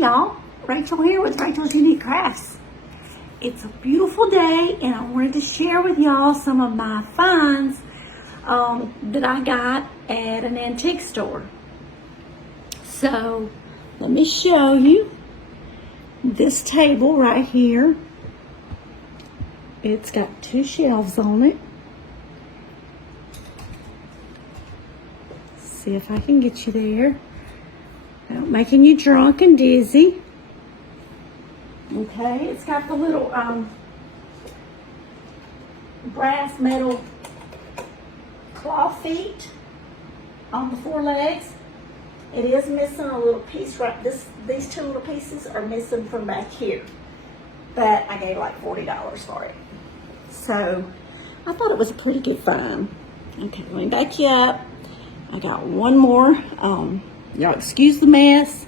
y'all, Rachel here with Rachel's Unique Crafts. It's a beautiful day and I wanted to share with y'all some of my finds that I got at an antique store. So let me show you this table right here. It's got 2 shelves on it. See if I can get you there without making you drunk and dizzy. Okay, it's got the little brass metal claw feet on the 4 legs. It is missing a little piece right. These 2 little pieces are missing from back here, but I gave like $40 for it. So I thought it was a pretty good find. Okay, let me back you up. I got one more. Y'all excuse the mess.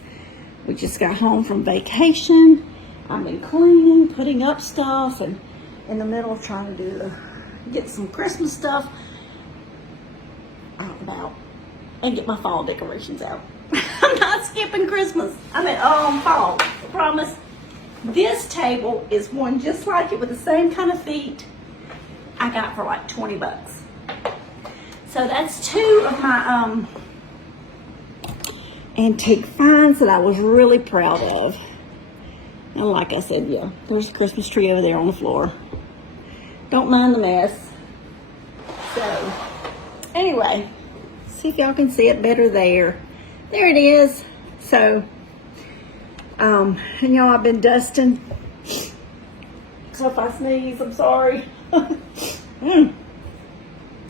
We just got home from vacation. I've been cleaning, putting up stuff, and in the middle of trying to get some Christmas stuff out and about and get my fall decorations out. I'm not skipping Christmas. I mean, fall. I promise. This table is one just like it with the same kind of feet I got for like 20 bucks. So that's 2 of my antique finds that I was really proud of. And like I said, yeah, there's a Christmas tree over there on the floor. Don't mind the mess. So, anyway, see if y'all can see it better there. There it is. So, and y'all, I've been dusting. So if I sneeze, I'm sorry.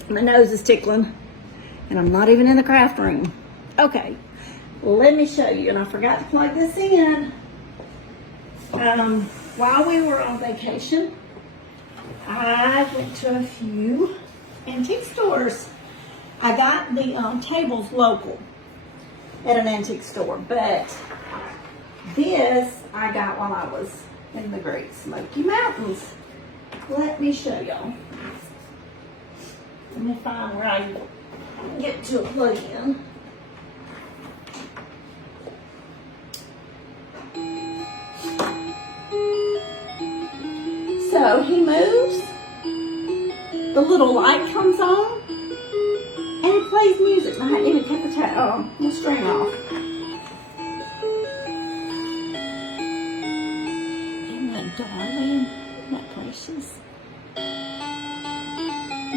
My nose is tickling, and I'm not even in the craft room. Okay, let me show you, and I forgot to plug this in. While we were on vacation, I went to a few antique stores. I got the tables local at an antique store, but this I got while I was in the Great Smoky Mountains. Let me show y'all. Let me find where I can get to a plug-in. So he moves, the little light comes on, and it plays music. I hadn't even cut the string off. Isn't that darling? Isn't that precious?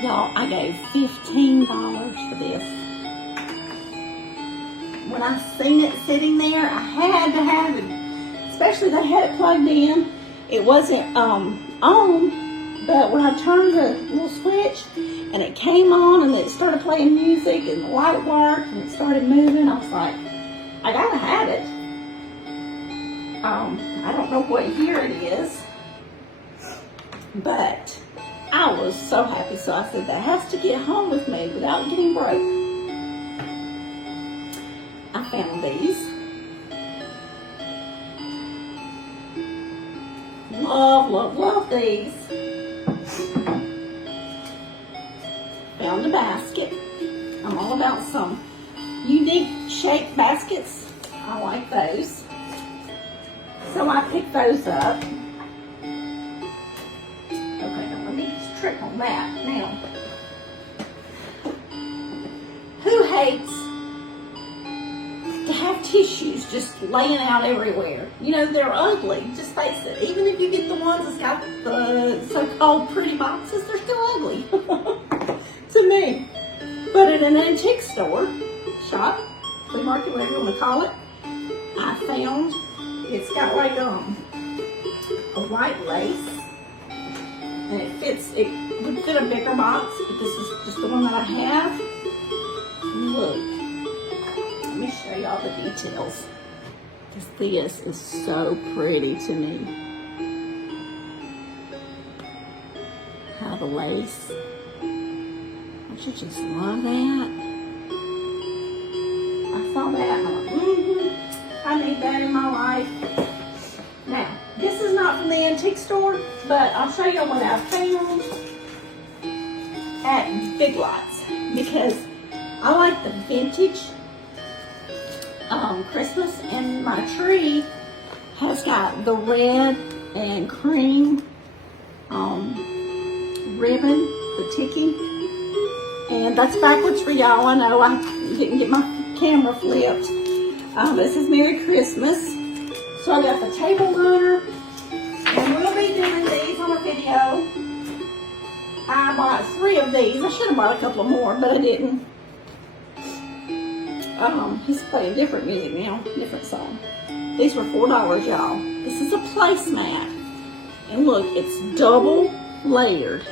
Y'all, I gave $15 for this. When I seen it sitting there, I had to have it. Especially they had it plugged in. It wasn't on, but when I turned the little switch and it came on and it started playing music and the light worked and it started moving, I was like, I gotta have it. I don't know what year it is, but I was so happy. So I said, that has to get home with me without getting broke. I found these. Love, love, love these. Found a basket. I'm all about some unique shaped baskets. I like those. So I picked those up. Okay, now let me just trick on that. Now, who hates to have tissues just laying out everywhere? You know, they're ugly, just face it. Even if you get the ones that's got the so-called pretty boxes, they're still ugly to me. But at an antique store, shop, flea market, whatever you want to call it, I found it's got like a white lace, and it would fit a bigger box, but this is just the one that I have. Look. Let me show y'all the details, because this is so pretty to me. How the lace. Don't you just love that? I saw that and I'm like, I need that in my life. Now, this is not from the antique store, but I'll show you what I found at Big Lots, because I like the vintage Christmas, and my tree has got the red and cream ribbon, the tiki. And that's backwards for y'all. I know I didn't get my camera flipped. It says Merry Christmas. So I got the table runner. And we'll be doing these on a video. I bought 3 of these. I should have bought a couple more, but I didn't. He's playing different music now, different song. These were $4, y'all. This is a placemat. And look, it's double layered,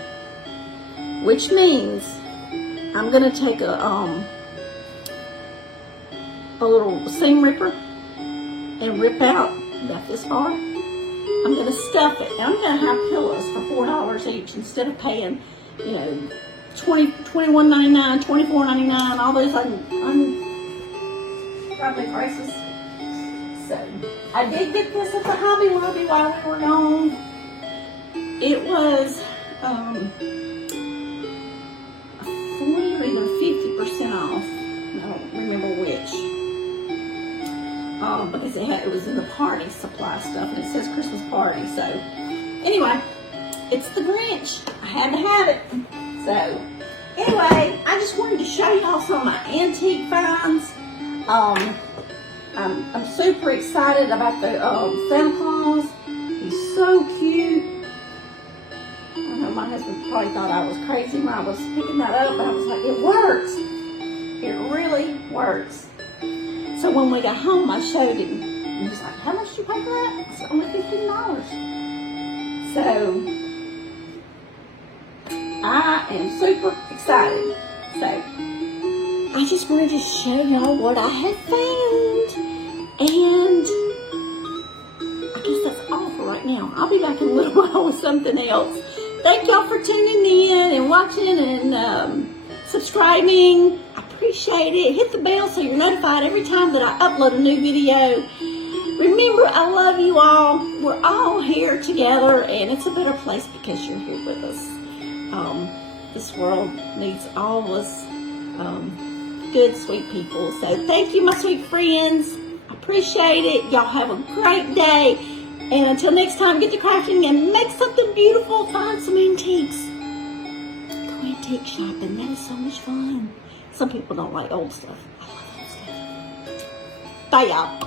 which means I'm gonna take a little seam ripper and rip out about this far. I'm gonna stuff it. And I'm gonna have pillows for $4 each instead of paying, you know, $21.99, $24.99, all those ungodly prices. So I did get this at the Hobby Lobby while we were gone. It was 40 or either 50% off. I don't remember which. Because it was in the party supply stuff, and it says Christmas party. So anyway, it's the Grinch. I had to have it. So anyway, I just wanted to show y'all some of my antique finds. I'm super excited about the Santa Claus. He's so cute. I know my husband probably thought I was crazy when I was picking that up, but I was like, it works. It really works. So when we got home, I showed him, and he's like, how much did you pay for that? I said, only $15. So I am super excited. So I just wanted to show y'all what I have found. And I guess that's all for right now. I'll be back in a little while with something else. Thank y'all for tuning in and watching and subscribing. I appreciate it. Hit the bell so you're notified every time that I upload a new video. Remember, I love you all. We're all here together, and it's a better place because you're here with us. This world needs all of us good, sweet people. So thank you, my sweet friends. I appreciate it. Y'all have a great day. And until next time, get to crafting and make something beautiful. Find some antiques. Go antique shopping. That is so much fun. Some people don't like old stuff. I love old stuff. Bye, y'all.